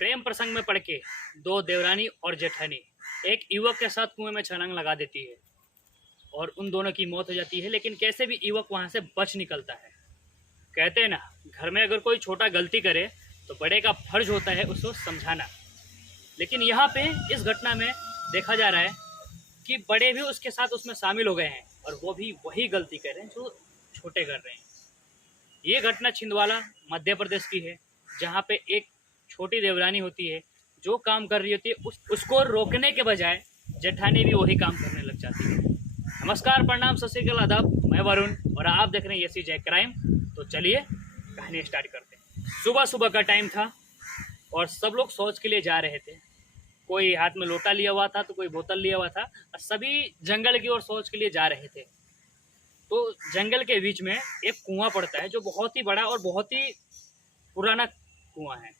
प्रेम प्रसंग में पड़ के दो देवरानी और जेठानी एक युवक के साथ कुएं में छलांग लगा देती है और उन दोनों की मौत हो जाती है। लेकिन कैसे भी युवक वहां से बच निकलता है। कहते हैं ना, घर में अगर कोई छोटा गलती करे तो बड़े का फर्ज होता है उसको समझाना। लेकिन यहाँ पे इस घटना में देखा जा रहा है कि बड़े भी उसके साथ उसमें शामिल हो गए हैं और वो भी वही गलती कर रहे हैं जो छोटे कर रहे हैं। ये घटना छिंदवाड़ा मध्य प्रदेश की है, जहाँ पे एक छोटी देवरानी होती है जो काम कर रही होती है, उसको रोकने के बजाय जेठानी भी वही काम करने लग जाती है। नमस्कार, प्रणाम, सत श्री अकाल, आदाब। मैं वरुण और आप देख रहे हैं यसी जय क्राइम। तो चलिए कहानी स्टार्ट करते हैं। सुबह सुबह का टाइम था और सब लोग शौच के लिए जा रहे थे। कोई हाथ में लोटा लिया हुआ था तो कोई बोतल लिया हुआ था और सभी जंगल की ओर शौच के लिए जा रहे थे। तो जंगल के बीच में एक कुआं पड़ता है जो बहुत ही बड़ा और बहुत ही पुराना कुआं है।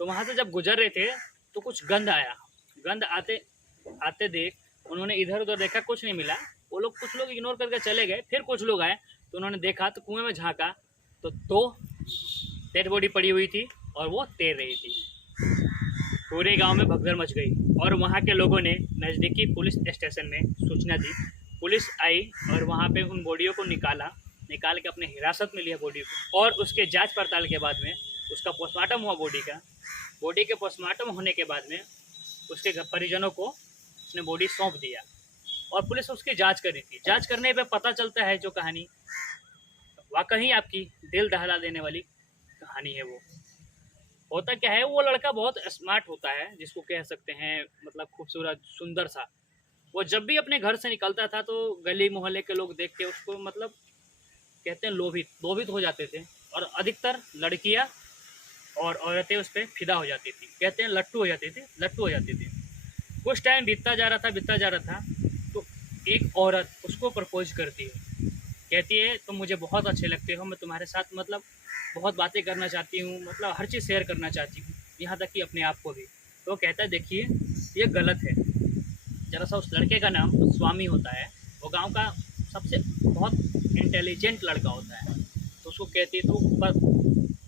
तो वहां से जब गुजर रहे थे तो कुछ गंध आया। गंध आते आते देख उन्होंने इधर उधर देखा, कुछ नहीं मिला। वो लोग कुछ लोग इग्नोर करके चले गए। फिर कुछ लोग आए तो उन्होंने देखा तो कुएं में झांका तो दो डेड बॉडी पड़ी हुई थी और वो तैर रही थी। पूरे गांव में भगदड़ मच गई और वहां के लोगों ने नज़दीकी पुलिस स्टेशन में सूचना दी। पुलिस आई और वहां पे उन बॉडियों को निकाल के अपने हिरासत में लिया बॉडी को, और उसके जांच पड़ताल के बाद में उसका पोस्टमार्टम हुआ। बॉडी के पोस्टमार्टम होने के बाद में उसके परिजनों को उसने बॉडी सौंप दिया और पुलिस उसकी जांच करी थी। जांच करने पे पता चलता है जो कहानी वाकई आपकी दिल दहला देने वाली कहानी है। वो होता क्या है, वो लड़का बहुत स्मार्ट होता है, जिसको कह सकते हैं मतलब खूबसूरत सुंदर सा। वो जब भी अपने घर से निकलता था तो गली मोहल्ले के लोग देख के उसको मतलब कहते हैं लोभित हो जाते थे। और अधिकतर लड़कियां और औरतें उस पर फिदा हो जाती थी। कहते हैं लट्टू हो जाती थी। कुछ टाइम बीतता जा रहा था तो एक औरत उसको प्रपोज करती है। कहती है तुम मुझे बहुत अच्छे लगते हो, मैं तुम्हारे साथ मतलब बहुत बातें करना चाहती हूँ, मतलब हर चीज़ शेयर करना चाहती हूँ, यहाँ तक कि अपने आप को भी। तो कहता है देखिए ये गलत है। जरा सा उस लड़के का नाम स्वामी होता है। वो गांव का सबसे बहुत इंटेलिजेंट लड़का होता है। तो उसको कहती है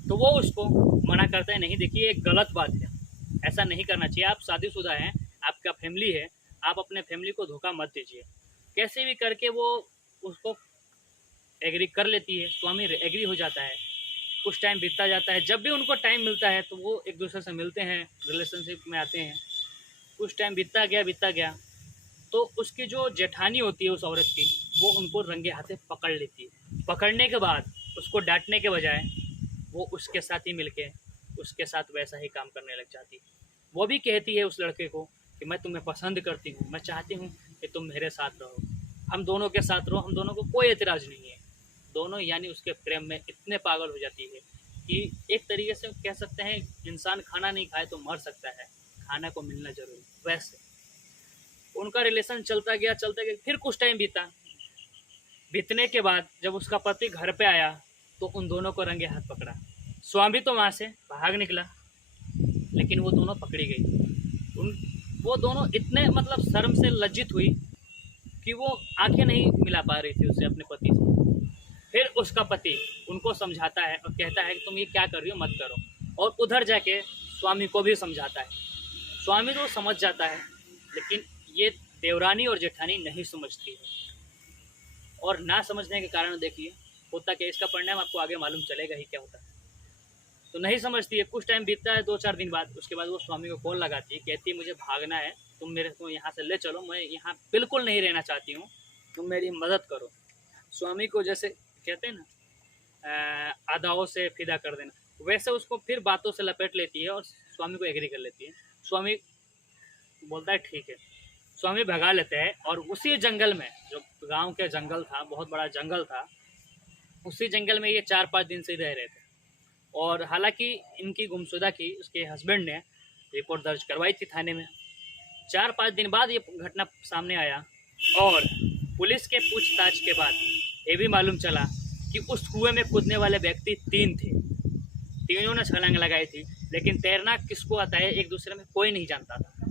तो वो उसको मना करता है, नहीं देखिए ये गलत बात है, ऐसा नहीं करना चाहिए। आप शादीशुदा हैं, आपका फैमिली है, आप अपने फैमिली को धोखा मत दीजिए। कैसे भी करके वो उसको एग्री कर लेती है। स्वामी एग्री हो जाता है। कुछ टाइम बीतता जाता है। जब भी उनको टाइम मिलता है तो वो एक दूसरे से मिलते हैं, रिलेशनशिप में आते हैं। कुछ टाइम बीतता गया तो उसकी जो जेठानी होती है उस औरत की, वो उनको रंगे हाथे पकड़ लेती है। पकड़ने के बाद उसको डांटने के बजाय वो उसके साथ ही मिलके उसके साथ वैसा ही काम करने लग जाती है। वो भी कहती है उस लड़के को कि मैं तुम्हें पसंद करती हूँ, मैं चाहती हूँ कि तुम मेरे साथ रहो, हम दोनों के साथ रहो, हम दोनों को कोई एतराज़ नहीं है। दोनों यानी उसके प्रेम में इतने पागल हो जाती है कि एक तरीके से कह सकते हैं इंसान खाना नहीं खाए तो मर सकता है, खाना को मिलना जरूरी। वैसे उनका रिलेशन चलता गया। फिर कुछ टाइम बीतने के बाद जब उसका पति घर पे आया तो उन दोनों को रंगे हाथ पकड़ा। स्वामी तो वहाँ से भाग निकला, लेकिन वो दोनों पकड़ी गई। वो दोनों इतने मतलब शर्म से लज्जित हुई कि वो आंखें नहीं मिला पा रही थी उससे, अपने पति से। फिर उसका पति उनको समझाता है और कहता है कि तुम ये क्या कर रही हो, मत करो। और उधर जाके स्वामी को भी समझाता है। स्वामी तो समझ जाता है, लेकिन ये देवरानी और जेठानी नहीं समझती है। और ना समझने के कारण देखिए होता क्या, इसका परिणाम आपको आगे मालूम चलेगा ही क्या होता है। तो नहीं समझती है। कुछ टाइम बीतता है, 2-4 दिन बाद। उसके बाद वो स्वामी को कॉल लगाती है, कहती है मुझे भागना है, तुम मेरे को यहाँ से ले चलो, मैं यहाँ बिल्कुल नहीं रहना चाहती हूँ, तुम मेरी मदद करो। स्वामी को जैसे कहते हैं ना अदाओं से फिदा कर देना, वैसे उसको फिर बातों से लपेट लेती है और स्वामी को एग्री कर लेती है। स्वामी बोलता है ठीक है। स्वामी भगा लेते हैं और उसी जंगल में, जो गांव के जंगल था, बहुत बड़ा जंगल था, उसी जंगल में ये 4-5 दिन से रह रहे थे। और हालांकि इनकी गुमशुदा की उसके हस्बैंड ने रिपोर्ट दर्ज करवाई थी थाने में। 4-5 दिन बाद ये घटना सामने आया और पुलिस के पूछताछ के बाद ये भी मालूम चला कि उस कुएं में कूदने वाले व्यक्ति 3 थे। तीनों ने छलांग लगाई थी, लेकिन तैरना किसको आता है एक दूसरे में कोई नहीं जानता था।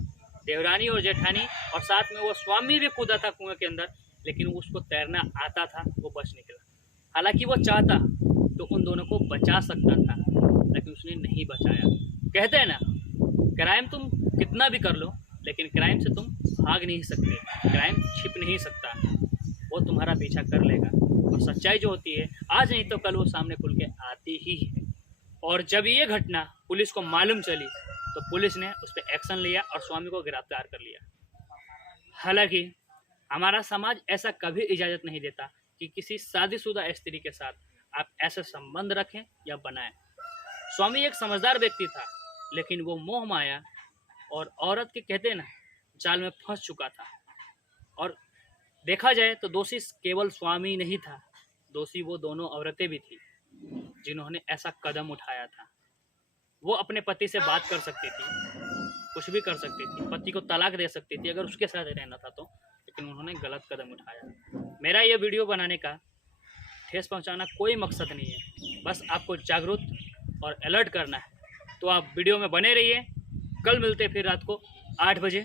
देवरानी और जेठानी और साथ में वो स्वामी भी कूदा था कुएं के अंदर, लेकिन उसको तैरना आता था, वो बच निकला। हालांकि वो चाहता तो उन दोनों को बचा सकता था, लेकिन उसने नहीं बचाया। कहते हैं ना क्राइम तुम कितना भी कर लो, लेकिन क्राइम से तुम भाग नहीं सकते, क्राइम छिप नहीं सकता, वो तुम्हारा पीछा कर लेगा। और सच्चाई जो होती है आज नहीं तो कल वो सामने खुल के आती ही है। और जब ये घटना पुलिस को मालूम चली तो पुलिस ने उस पर एक्शन लिया और स्वामी को गिरफ्तार कर लिया। हालांकि हमारा समाज ऐसा कभी इजाज़त नहीं देता कि किसी शादीशुदा स्त्री के साथ आप ऐसे संबंध रखें या बनाएं। स्वामी एक समझदार व्यक्ति था, लेकिन वो मोह माया और औरत के कहते ना जाल में फंस चुका था। और देखा जाए तो दोषी केवल स्वामी नहीं था, दोषी वो दोनों औरतें भी थी जिन्होंने ऐसा कदम उठाया था। वो अपने पति से बात कर सकती थी, कुछ भी कर सकती थी, पति को तलाक दे सकती थी अगर उसके साथ रहना था तो, लेकिन उन्होंने गलत कदम उठाया। मेरा ये वीडियो बनाने का ठेस पहुंचाना कोई मकसद नहीं है, बस आपको जागरूक और अलर्ट करना है। तो आप वीडियो में बने रहिए। कल मिलते फिर रात को 8 बजे।